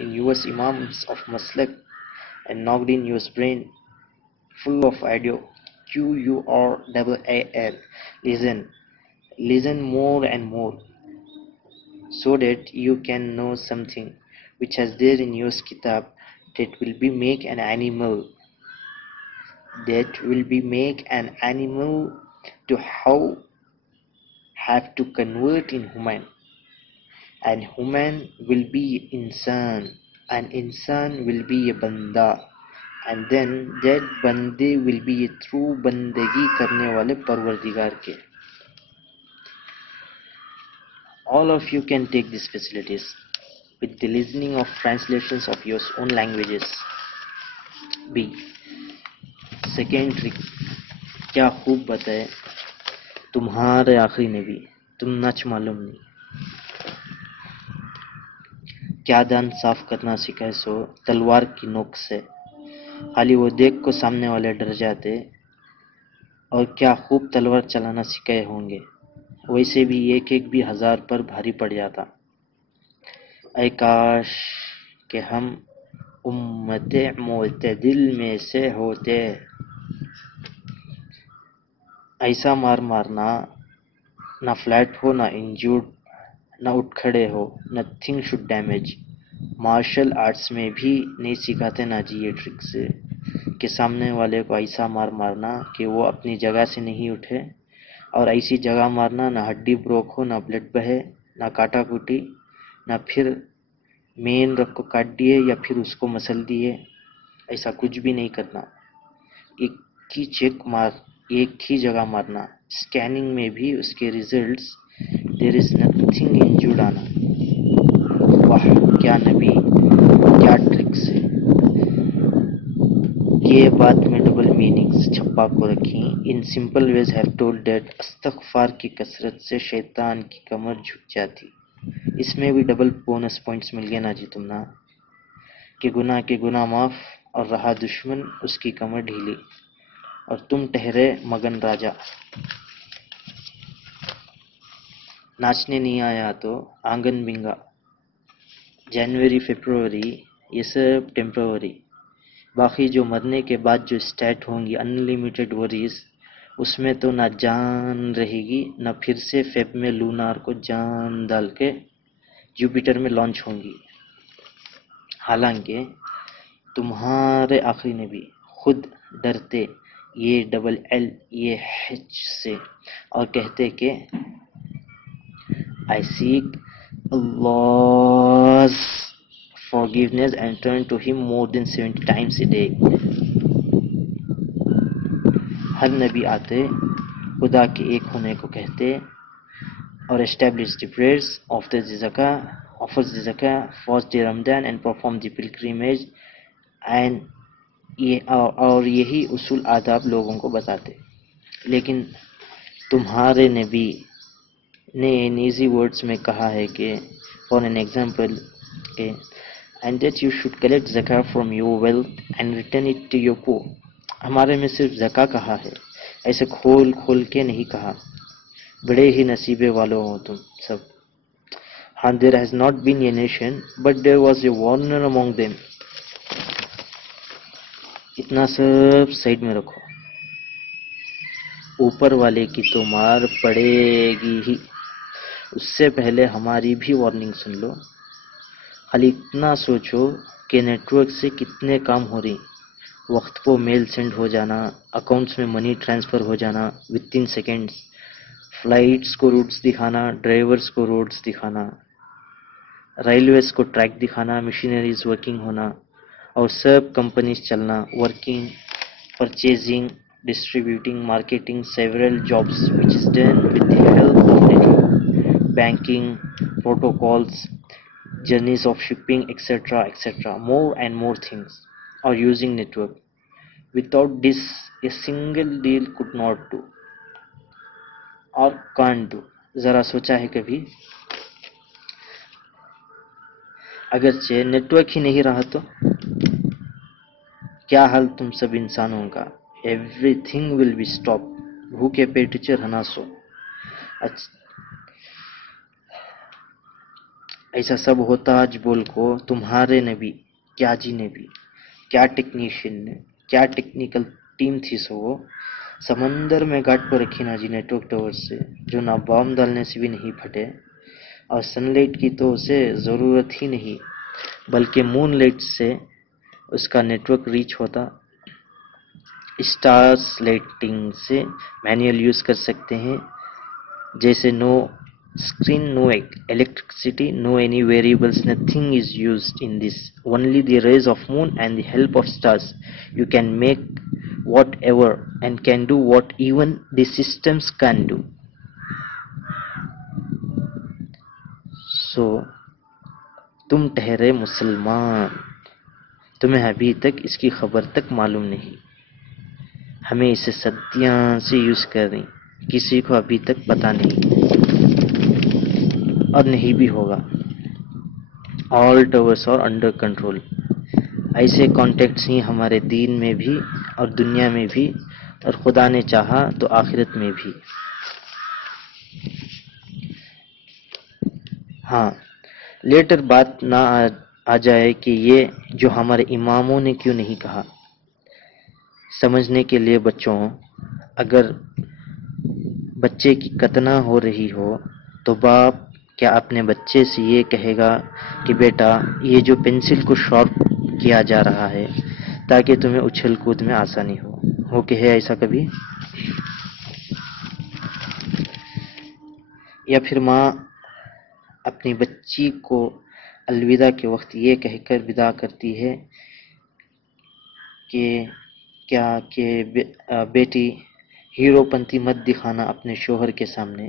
in US imams of Maslak and knocked in your brain full of audio. QURAAL. Listen, listen more and more, so that you can know something which has there in your kitab, that will be make an animal, to how have to convert in human, and human will be insan, and insan will be a banda, and then that bande will be a true bandagi karne wale parwardigar ke. All of you can take these facilities with the listening of translations of your own languages. B. Second trick, کیا خوب بتائے تمہارے آخری نبی، تم نچ معلوم نہیں، کیا دان صاف کرنا سکھائے سو تلوار کی نوک سے، خالی وہ دیکھ کو سامنے والے ڈر جاتے، اور کیا خوب تلوار چلانا سکھائے ہوں گے، ویسے بھی ایک ایک بھی ہزار پر بھاری پڑ جاتا۔ اے کاش کہ ہم امت معتدل میں سے ہوتے، ایسا مار مارنا، نہ فلیٹ ہو، نہ انجورڈ، نہ اٹھ کھڑے ہو، nothing should damage. Martial arts میں بھی نہیں سکھاتے نا جی یہ ٹرک سے، کہ سامنے والے کو ایسا مار مارنا کہ وہ اپنی جگہ سے نہیں اٹھے، اور ایسی جگہ مارنا نہ ہڈی بروک ہو، نہ بلڈ بہے، نہ کاٹا کوٹی، نہ پھر مین رگ کو کاٹ دیے یا پھر اس کو مسل دیے، ایسا کچھ بھی نہیں کرنا۔ ایک ہی چیک مار، ایک ہی جگہ مارنا، اسکیننگ میں بھی اس کے results there is nothing injured آنا۔ واہ کیا نبی، کیا ٹرکس ہے۔ یہ بات میں ڈبل میننگز چھپا کو رکھیں۔ In simple ways have told that استغفار کی کثرت سے شیطان کی کمر جھک جاتی۔ اس میں بھی ڈبل بونس پوائنٹس مل گئے نا جی تم نا، کہ گناہ کے گناہ معاف، اور رہا دشمن اس کی کمر ڈھیلی، اور تم ٹھہرے مگن راجا۔ ناچنے نہیں آیا تو آنگن بنگا۔ جنوری فیبروری یہ سب ٹیمپروری، باقی جو مرنے کے بعد جو اسٹارٹ ہوں گی انلیمیٹڈ وریز، اس میں تو نہ جان رہے گی، نہ پھر سے فیب میں لونار کو جان ڈال کے جوپیٹر میں لانچ ہوں گی۔ حالانکہ تمہارے آخری نبی خود ڈرتے یہ ڈبل ایل یہ ہچ سے، اور کہتے کہ I seek Allah's forgiveness and turn to him more than 70 times a day۔ ہر نبی آتے خدا کے ایک ہونے کو کہتے، اور establish the prayers of the zakah, offers the zakah, fast the Ramadan and perform the pilgrimage، اور یہی اصول آداب لوگوں کو بتاتے۔ لیکن تمہارے نبی نے ان ایزی ورڈز میں کہا ہے کہ for an example کہ and that you should collect zakah from your wealth and return it to your poor۔ ہمارے میں صرف زکا کہا ہے، ایسے کھول کھول کے نہیں کہا۔ بڑے ہی نصیبے والوں ہو تم سب۔ ہاں there has not been a nation but there was a warner among them۔ اتنا سب سائڈ میں رکھو، اوپر والے کی تو مار پڑے گی ہی، اس سے پہلے ہماری بھی وارننگ سن لو۔ خالی اتنا سوچو کہ نیٹ ورک سے کتنے کام ہو رہی، وقت کو میل سینڈ ہو جانا، اکاؤنٹس میں منی ٹرانسفر ہو جانا ود ان سیکنڈز، فلائٹس کو روٹس دکھانا، ڈرائیورز کو روڈز دکھانا، ریلویز کو ٹریک دکھانا، مشینریز ورکنگ ہونا، اور سب کمپنیز چلنا، working, purchasing, distributing, marketing, several jobs which is done with the help of network، banking, protocols، journeys of shipping, etc., etc. More and more things are using network. Without this, a single deal could not do or can't do۔ ذرا سوچا ہے کبھی؟ اگرچہ net work ہی نہیں رہا تو کیا حال تم سب انسانوں کا؟ Everything will be stop. بھوکے پیٹ چرہنا سو۔ ایسا سب ہوتا آج بول کو تمہارے نبی کیا جی نبی کیا ٹیکنیشین نے کیا ٹیکنیکل ٹیم تھی سو وہ سمندر میں گاٹ پر رکھی نا جی نیٹ ورک ٹاور سے جو نہ بام ڈالنے سے بھی نہیں پھٹے اور سن لائٹ کی تو اسے ضرورت ہی نہیں بلکہ مون لائٹ سے اس کا نیٹ ورک ریچ ہوتا اسٹارس لائٹنگ سے مینوئل یوز کر سکتے ہیں جیسے نو screen know electricity no any variables nothing is used in this only the rays of moon and the help of stars you can make whatever and can do what even the systems can do so تم ٹھہرے مسلمان تمہیں ابھی تک اس کی خبر تک معلوم نہیں ہمیں اسے صدیاں سے یوز کر رہی کسی کو ابھی تک پتا نہیں اور نہیں بھی ہوگا آل ٹاورس اور انڈر کنٹرول ایسے کانٹیکٹس ہی ہمارے دین میں بھی اور دنیا میں بھی اور خدا نے چاہا تو آخرت میں بھی ہاں لیٹر بات نہ آ جائے کہ یہ جو ہمارے اماموں نے کیوں نہیں کہا سمجھنے کے لیے بچوں اگر بچے کی قتنا ہو رہی ہو تو باپ کیا اپنے بچے سے یہ کہے گا کہ بیٹا یہ جو پینسل کو شارپ کیا جا رہا ہے تاکہ تمہیں اچھل کود میں آسانی ہو کہ ہے ایسا کبھی یا پھر ماں اپنی بچی کو الوداع کے وقت یہ کہہ کر ودا کرتی ہے کہ بیٹی ہیرو پنتی مت دکھانا اپنے شوہر کے سامنے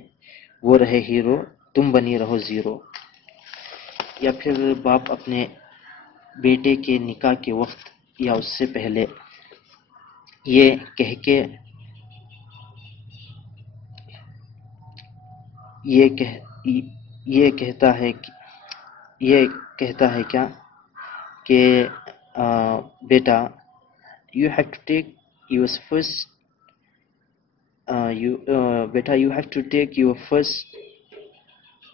وہ رہے ہیرو تم بنی رہو زیرو یا پھر باپ اپنے بیٹے کے نکاح کے وقت یا اس سے پہلے یہ کہتا ہے کیا کہ بیٹا you have to take your first you have to take your first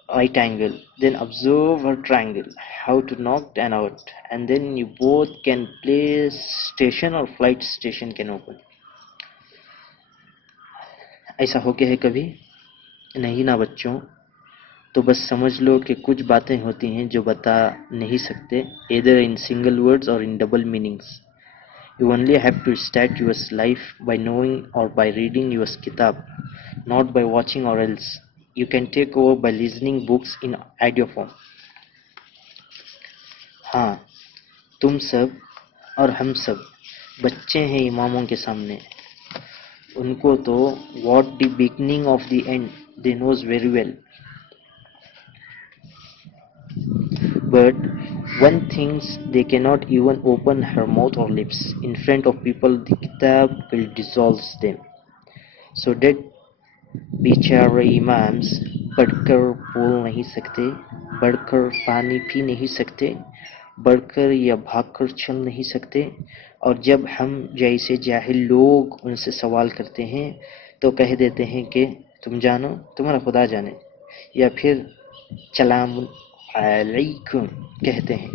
right angle then observe her triangle how to knock it out and then you both can play station or flight station can open ایسا ہو کے ہے کبھی نہیں نا بچوں تو بس سمجھ لو کہ کچھ باتیں ہوتی ہیں جو بتا نہیں سکتے either in single words or in double meanings you only have to start your life by knowing or by reading your kitab not by watching or else you can take over by listening books in audio form ہاں تم سب اور ہم سب بچے ہیں اماموں کے سامنے ان کو تو what the beginning of the end they knows very well but one thinks they cannot even open her mouth or lips in front of people the kitab will dissolve them so that بیچارے imams پڑھ کر بول نہیں سکتے بڑھ کر پانی پی نہیں سکتے بڑھ کر یا بھاگ کر چل نہیں سکتے اور جب ہم جیسے جاہل لوگ ان سے سوال کرتے ہیں تو کہہ دیتے ہیں کہ تم جانو تمہارا خدا جانے یا پھر سلام علیکم کہتے ہیں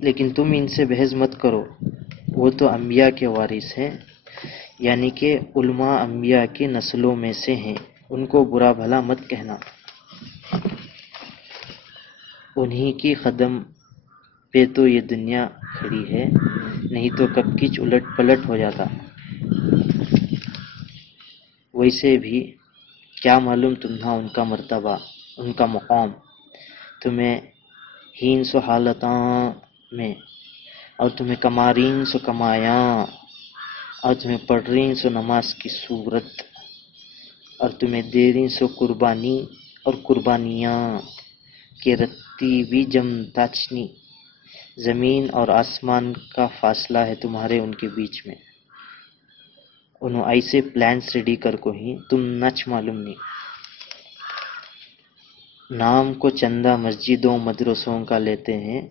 لیکن تم ان سے بحث مت کرو وہ تو انبیاء کے وارث ہیں یعنی کہ علماء انبیاء کی نسلوں میں سے ہیں ان کو برا بھلا مت کہنا انہی کی قدم پہ تو یہ دنیا کھڑی ہے نہیں تو کب کچھ الٹ پلٹ ہو جاتا ویسے بھی کیا معلوم تمہا ان کا مرتبہ ان کا مقام تمہیں ہین سو حالتاں میں اور تمہیں کمارین سو کمایاں اور تمہیں پڑھ رہی سو نماز کی صورت اور تمہیں دے رہی سو قربانی اور قربانیاں کہ رتی بھی جم تاچنی زمین اور آسمان کا فاصلہ ہے تمہارے ان کے بیچ میں انہوں ایسے پلانس ریڈی کر کو ہی تم نچ معلوم نہیں نام کو چندہ مسجدوں مدرسوں کا لیتے ہیں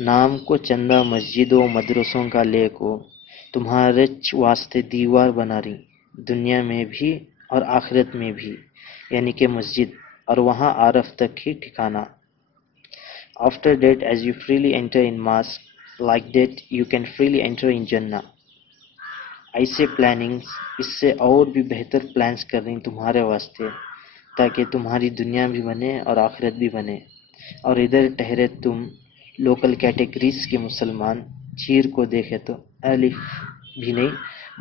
نام کو چندہ مسجدوں مدرسوں کا لے کو تمہارے واسطے دیوار بنا رہی دنیا میں بھی اور آخرت میں بھی، یعنی کہ مسجد، اور وہاں عارف تک ہی ٹھکانا. After that, as you freely enter in mosque, like that you can freely enter in Jannah. ایسے پلاننگز، اس سے اور بھی بہتر پلانز کر رہی تمہارے واسطے، تاکہ تمہاری دنیا بھی بنے اور آخرت بھی بنے. اور ادھر ٹھہرے تم لوکل کیٹیگریز کے مسلمان، چیر کو دیکھے تو الف بھی نہیں،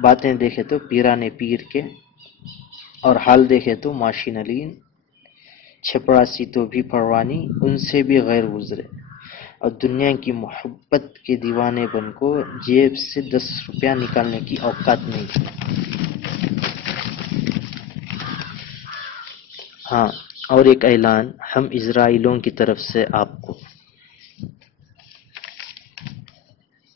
باتیں دیکھے تو پیرانے پیر کے، اور حال دیکھے تو ماشی نلین، چھپڑاسی تو بھی پروانی، ان سے بھی غیر گزرے. اور دنیا کی محبت کے دیوانے بن کو جیب سے 10 روپیہ نکالنے کی اوقات نہیں. ہاں، اور ایک اعلان ہم اسرائیلیوں کی طرف سے آپ کو،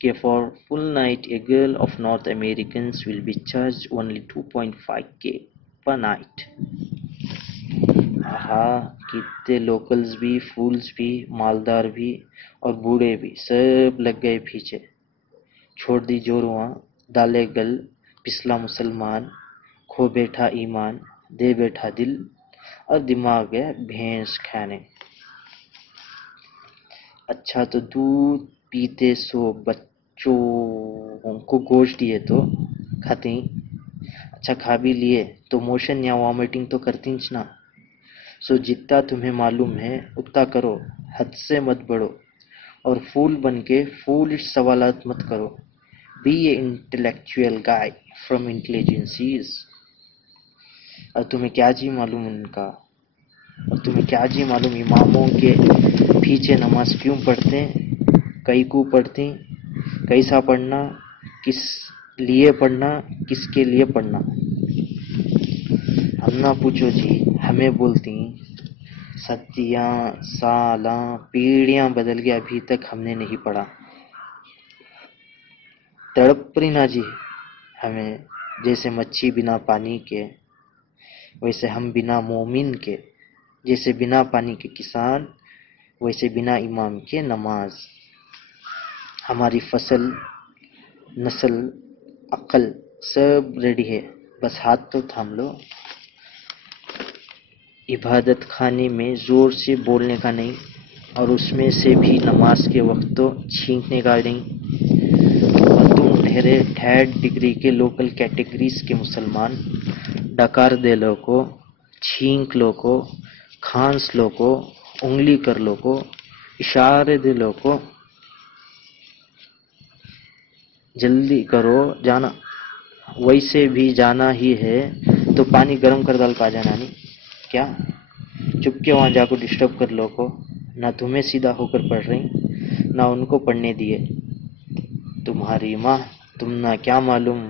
کہ for full night a girl of North Americans will be charge only 2.5K پر نائٹ. ہاں، کتنے لوکلز بھی، فولز بھی، مالدار بھی اور بوڑھے بھی سب لگ گئے پیچھے. چھوڑ دی جورواں، ڈالے گل پسلا مسلمان، کھو بیٹھا ایمان، دے بیٹھا دل، اور دماغ ہے بھینس کھانے. اچھا تو دودھ پیتے سو بچوں کو گوشت دیے تو کھاتے ہی. اچھا کھا بھی لیے تو موشن یا وامٹنگ تو کرتی نا. سو جتنا تمہیں معلوم ہے اتنا کرو، حد سے مت بڑھو، اور فول بن کے فولش سوالات مت کرو. Be a intellectual guy from intelligences. اور تمہیں کیا جی معلوم ان کا، اور تمہیں کیا جی معلوم اماموں کے پیچھے نماز کیوں پڑھتے ہیں، کئی کو پڑھتے، کیسا پڑھنا، کس لیے پڑھنا، کس کے لیے پڑھنا. ہم نہ پوچھو جی، ہمیں بولتی ستیاں سالاں پیڑیاں بدل گیا ابھی تک ہم نے نہیں پڑھا. تڑپ رہی نا جی ہمیں، جیسے مچھی بنا پانی کے، ویسے ہم بنا مومن کے، جیسے بنا پانی کے کسان، ویسے بنا امام کے نماز. ہماری فصل، نسل، عقل سب ریڈی ہے، بس ہاتھ تو تھام لو. عبادت خانے میں زور سے بولنے کا نہیں، اور اس میں سے بھی نماز کے وقت تو چھینکنے کا نہیں. اور تم ٹھہرے 3rd ڈگری کے لوکل کیٹیگریز کے مسلمان، ڈکار دے لو کو، چھینک لو کو، کھانس لو کو، انگلی کر لو کو، اشارے دے لو کو، جلدی کرو جانا. ویسے بھی جانا ہی ہے تو پانی گرم کر ڈال کا جانا نہیں کیا. چپ کے وہاں جا کو ڈسٹرب کر لو کو، نہ تمہیں سیدھا ہو کر پڑھ رہی، نہ ان کو پڑھنے دیے. تمہاری ماں، تم نہ کیا معلوم،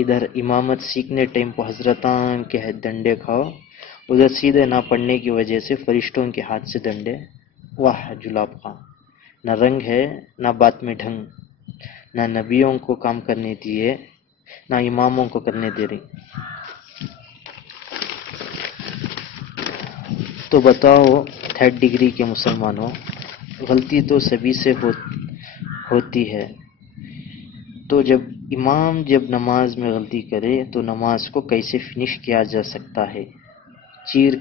ادھر امامت سیکھنے ٹائم پہ حضرتان کے ڈنڈے کھاؤ، ادھر سیدھے نہ پڑھنے کی وجہ سے فرشتوں کے ہاتھ سے ڈنڈے. واہ جلاب خان، نہ رنگ ہے نہ بات میں ڈھنگ، نہ نبیوں کو کام کرنے دیے نہ اماموں کو کرنے دے رہی. تو بتاؤ 3rd ڈگری کے مسلمانوں، غلطی تو سبھی سے ہوتی ہے. تو جب امام نماز میں غلطی کرے تو نماز کو کیسے فنش کیا جا سکتا ہے. چیر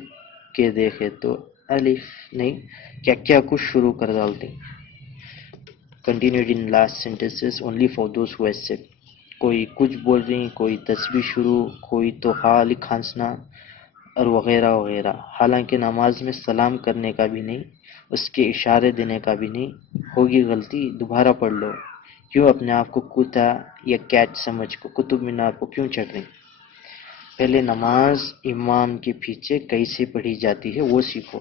کے دیکھے تو الف نہیں، کیا کچھ شروع کر ڈالتے. Continued in last sentences only for those who accept. کوئی کچھ بول رہی، کوئی تسبیح شروع، کوئی تو خالی کھانسنا اور وغیرہ وغیرہ. حالانکہ نماز میں سلام کرنے کا بھی نہیں، اس کے اشارے دینے کا بھی نہیں. ہوگی غلطی دوبارہ پڑھ لو. کیوں اپنے آپ کو کوتا یا کیٹ سمجھ کو قطب مینار کو کیوں چڑھ رہی. پہلے نماز امام کے پیچھے کیسے پڑھی جاتی ہے وہ سیکھو،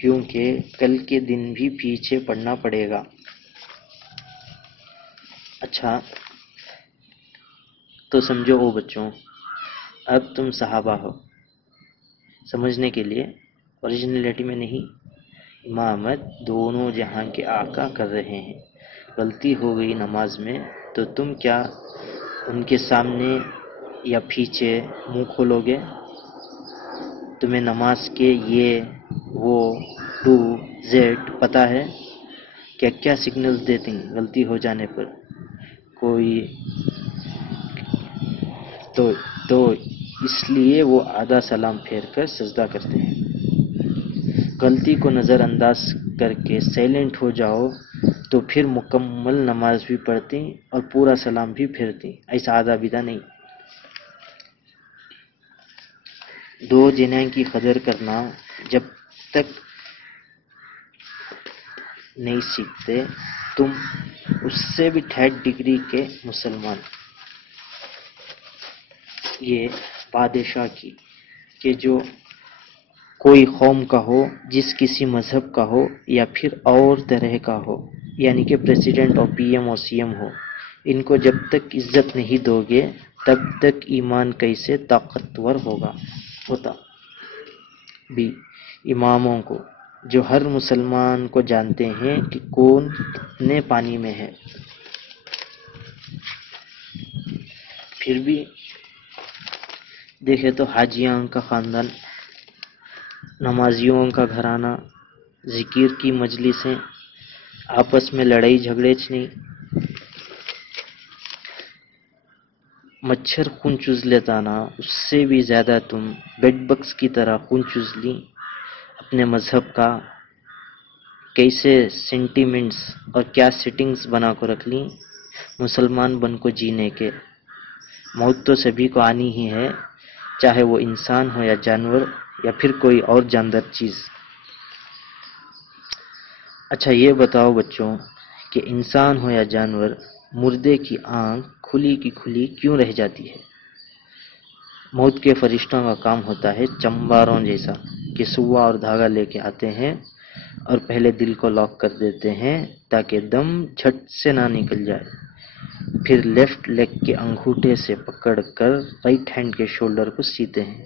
کیونکہ کل کے دن بھی پیچھے پڑھنا پڑے گا. اچھا تو سمجھو او بچوں، اب تم صحابہ ہو. سمجھنے کے لیے اوریجنلٹی میں نہیں، امامت دونوں جہاں کے آقا کر رہے ہیں. غلطی ہو گئی نماز میں تو تم کیا ان کے سامنے یا پیچھے منہ کھولو گے؟ تمہیں نماز کے یہ وہ ٹو زیڈ پتہ ہے، کیا کیا سگنلز دیتے ہیں غلطی ہو جانے پر. کوئی تو اس لیے وہ آدھا سلام پھیر کر سجدہ کرتے ہیں۔ غلطی کو نظر انداز کر کے سائلنٹ ہو جاؤ تو پھر مکمل نماز بھی پڑھتی اور پورا سلام بھی پھیرتی، ایسا آدھا بیدھا نہیں۔ دو جنہیں کی قدر کرنا جب تک نہیں سیکھتے تم اس سے بھی 3rd ڈگری کے مسلمان۔ یہ بادشاہ کی کہ جو کوئی قوم کا ہو، جس کسی مذہب کا ہو یا پھر اور طرح کا ہو، یعنی کہ پریزیڈنٹ اور پی ایم اور سی ایم ہو، ان کو جب تک عزت نہیں دو گے تب تک ایمان کیسے طاقتور ہوتا۔ بھی اماموں کو جو ہر مسلمان کو جانتے ہیں کہ کون کتنے پانی میں ہے، پھر بھی دیکھے تو حاجیاں کا خاندان، نمازیوں کا گھرانہ، ذکر کی مجلسیں، آپس میں لڑائی جھگڑے نہیں، مچھر خون چوس لیتا نا، اس سے بھی زیادہ تم بیڈ بگس کی طرح خون چوس لی اپنے مذہب کا، کیسے سینٹیمنٹس اور کیا سیٹنگز بنا کو رکھ لی مسلمان بن کو جینے کے۔ موت تو سبھی کو آنی ہی ہے، چاہے وہ انسان ہو یا جانور یا پھر کوئی اور جاندار چیز۔ اچھا یہ بتاؤ بچوں کہ انسان ہو یا جانور، مردے کی آنکھ کھلی کی کھلی کیوں رہ جاتی ہے؟ موت کے فرشتوں کا کام ہوتا ہے چمباروں جیسا کہ سوا اور دھاگا لے کے آتے ہیں اور پہلے دل کو لاک کر دیتے ہیں تاکہ دم جھٹ سے نہ نکل جائے، پھر لیفٹ لیگ کے انگوٹھے سے پکڑ کر رائٹ ہینڈ کے شولڈر کو سیتے ہیں،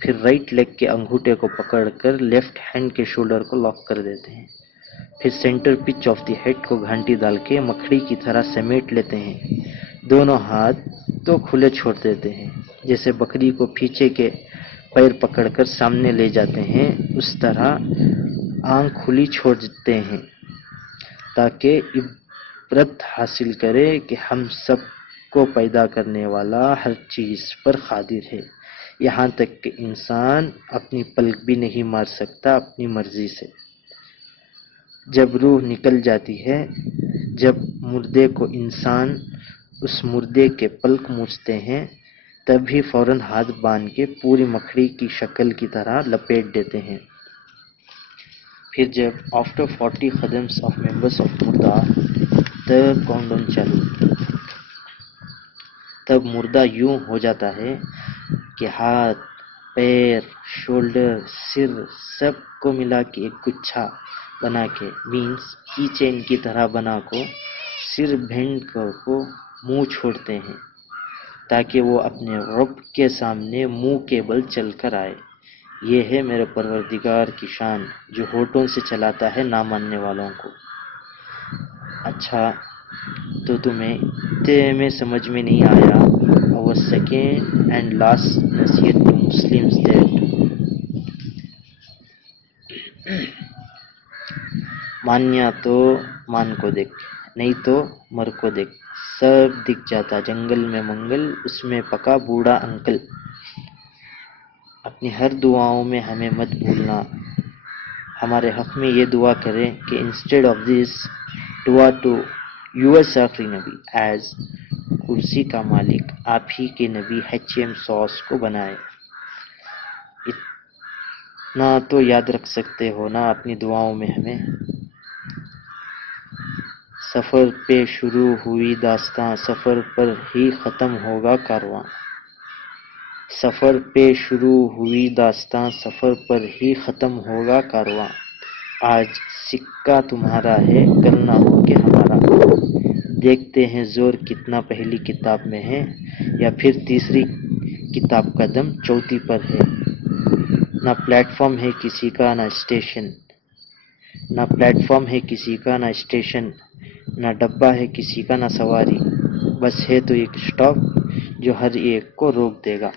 پھر رائٹ لیگ کے انگوٹھے کو پکڑ کر لیفٹ ہینڈ کے شولڈر کو لاک کر دیتے ہیں، پھر centre pitch of the head کو گھنٹی ڈال کے مکھڑی کی طرح سمیٹ لیتے ہیں، دونوں ہاتھ تو کھلے چھوڑ دیتے ہیں، جیسے بکری کو پیچھے کے پیر پکڑ کر سامنے لے جاتے ہیں، اس طرح آنکھ کھلی چھوڑ دیتے ہیں تاکہ عبرت حاصل کرے کہ ہم سب کو پیدا کرنے والا ہر چیز پر قادر ہے، یہاں تک کہ انسان اپنی پلک بھی نہیں مار سکتا اپنی مرضی سے۔ جب روح نکل جاتی ہے، جب مردے کو انسان اس مردے کے پلک موچتے ہیں، تب ہی فوراً ہاتھ باندھ کے پوری مکھڑی کی شکل کی طرح لپیٹ دیتے ہیں۔ پھر جب آفٹر 40 قدمس آف ممبرس آف مردہ تب کاؤنٹ ڈاؤن چالو، تب مردہ یوں ہو جاتا ہے کہ ہاتھ، پیر، شولڈر، سر سب کو ملا کے ایک گچھا بنا کے مینس کی چین کی طرح بنا کو سر بینڈ کر کو منہ چھوڑتے ہیں تاکہ وہ اپنے رب کے سامنے منہ کے بل چل کر آئے۔ یہ ہے میرے پروردگار کی شان جو ہونٹوں سے چلاتا ہے نہ ماننے والوں کو۔ اچھا تو تمہیں اتنے میں سمجھ میں نہیں آیا اور سیکنڈ اینڈ لاسٹ نصیحت ٹو مسلمز دیٹ مانیا تو مان کو دیکھ، نہیں تو مر کو دیکھ، سب دکھ جاتا جنگل میں منگل، اس میں پکا بوڑھا انکل۔ اپنی ہر دعاؤں میں ہمیں مت بھولنا، ہمارے حق میں یہ دعا کریں کہ انسٹیڈ آف دس دعا ٹو یورس آخری نبی ایز کرسی کا مالک آپ ہی کے نبی HM سوس کو بنائے۔ اتنا تو یاد رکھ سکتے ہو نا اپنی دعاؤں میں ہمیں۔ سفر پہ شروع ہوئی داستاں، سفر پر ہی ختم ہوگا کارواں۔ سفر پہ شروع ہوئی داستاں، سفر پر ہی ختم ہوگا کارواں۔ آج سکہ تمہارا ہے کل نہ ہو کہ ہمارا، دیکھتے ہیں زور کتنا پہلی کتاب میں ہے یا پھر تیسری کتاب کا دم چوتھی پر ہے۔ نہ پلیٹ فارم ہے کسی کا نہ اسٹیشن، نہ پلیٹ فارم ہے کسی کا نہ اسٹیشن، نہ ڈبہ ہے کسی کا نہ سواری، بس ہے تو ایک اسٹاپ جو ہر ایک کو روک دے گا۔